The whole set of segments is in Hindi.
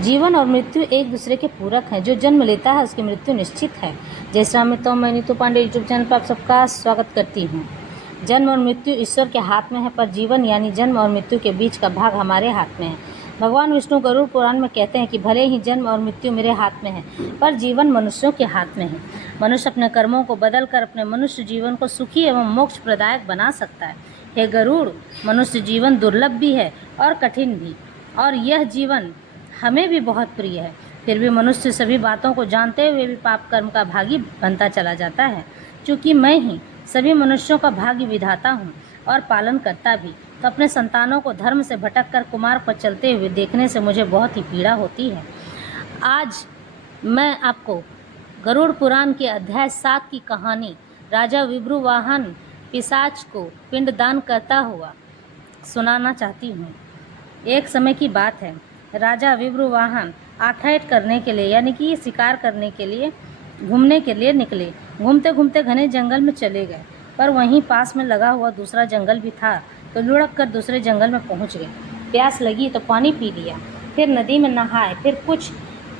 जीवन और मृत्यु एक दूसरे के पूरक हैं। जो जन्म लेता है उसकी मृत्यु निश्चित है। जय श्री राम मित्रों, मैं नीतू पांडे यूट्यूब चैनल पर आप सबका स्वागत करती हूँ। जन्म और मृत्यु ईश्वर के हाथ में है, पर जीवन यानी जन्म और मृत्यु के बीच का भाग हमारे हाथ में है। भगवान विष्णु गरुड़ पुराण में कहते हैं कि भले ही जन्म और मृत्यु मेरे हाथ में है, पर जीवन मनुष्यों के हाथ में है। मनुष्य अपने कर्मों को बदलकर अपने मनुष्य जीवन को सुखी एवं मोक्ष प्रदायक बना सकता है। हे गरुड़, मनुष्य जीवन दुर्लभ भी है और कठिन भी, और यह जीवन हमें भी बहुत प्रिय है। फिर भी मनुष्य सभी बातों को जानते हुए भी पाप कर्म का भागी बनता चला जाता है। चूँकि मैं ही सभी मनुष्यों का भाग्य विधाता हूँ और पालन करता भी, तो अपने संतानों को धर्म से भटक कर कुमार्ग पर चलते हुए देखने से मुझे बहुत ही पीड़ा होती है। आज मैं आपको गरुड़ पुराण के अध्याय 7 की कहानी राजा विभ्रुवाहन पिशाच को पिंडदान करता हुआ सुनाना चाहती हूँ। एक समय की बात है, राजा विभ्रुवाहन आखेट करने के लिए यानी कि शिकार करने के लिए घूमने के लिए निकले। घूमते घूमते घने जंगल में चले गए, पर वहीं पास में लगा हुआ दूसरा जंगल भी था, तो लुढ़क कर दूसरे जंगल में पहुंच गए। प्यास लगी तो पानी पी लिया, फिर नदी में नहाए, फिर कुछ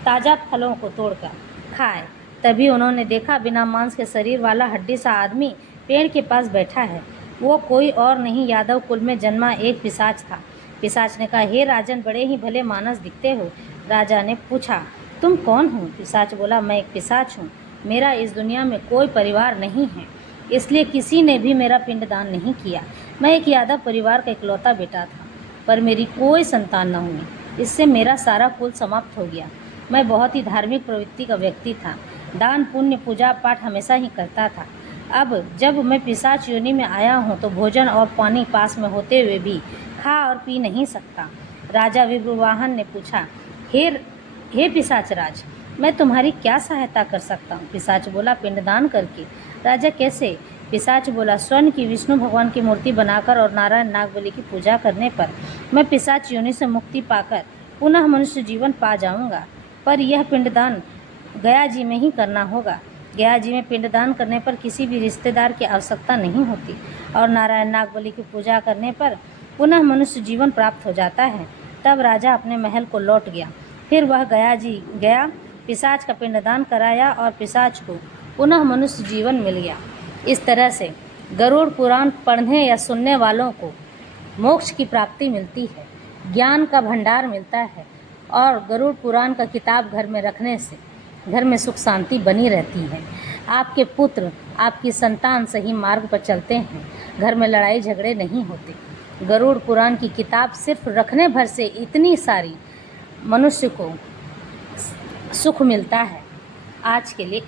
ताज़ा फलों को तोड़कर खाए। तभी उन्होंने देखा बिना मांस के शरीर वाला हड्डी सा आदमी पेड़ के पास बैठा है। वो कोई और नहीं, यादव कुल में जन्मा एक पिशाच था। पिशाच ने कहा, हे राजन, बड़े ही भले मानस दिखते हो। राजा ने पूछा, तुम कौन हो? पिशाच बोला, मैं एक पिशाच हूँ। मेरा इस दुनिया में कोई परिवार नहीं है, इसलिए किसी ने भी मेरा पिंडदान नहीं किया। मैं एक यादव परिवार का इकलौता बेटा था, पर मेरी कोई संतान न हुई। इससे मेरा सारा कुल समाप्त हो गया। मैं बहुत ही धार्मिक प्रवृत्ति का व्यक्ति था, दान पुण्य पूजा पाठ हमेशा ही करता था। अब जब मैं पिशाच योनि में आया हूँ तो भोजन और पानी पास में होते हुए भी खा और पी नहीं सकता। राजा विभ्रुवाहन ने पूछा, हे पिशाच राज, मैं तुम्हारी क्या सहायता कर सकता हूँ? पिशाच बोला, पिंडदान करके। राजा, कैसे? पिशाच बोला, स्वर्ण की विष्णु भगवान की मूर्ति बनाकर और नारायण नागबली की पूजा करने पर मैं पिशाच योनि से मुक्ति पाकर पुनः मनुष्य जीवन पा जाऊँगा। पर यह पिंडदान गया जी में ही करना होगा। गया जी में पिंडदान करने पर किसी भी रिश्तेदार की आवश्यकता नहीं होती, और नारायण नागबली की पूजा करने पर पुनः मनुष्य जीवन प्राप्त हो जाता है। तब राजा अपने महल को लौट गया। फिर वह गया जी गया, पिशाच का पिंडदान कराया और पिशाच को पुनः मनुष्य जीवन मिल गया। इस तरह से गरुड़ पुराण पढ़ने या सुनने वालों को मोक्ष की प्राप्ति मिलती है, ज्ञान का भंडार मिलता है, और गरुड़ पुराण का किताब घर में रखने से घर में सुख शांति बनी रहती है। आपके पुत्र, आपकी संतान सही मार्ग पर चलते हैं, घर में लड़ाई झगड़े नहीं होते। गरुड़ पुराण की किताब सिर्फ रखने भर से इतनी सारी मनुष्य को सुख मिलता है। आज के लिए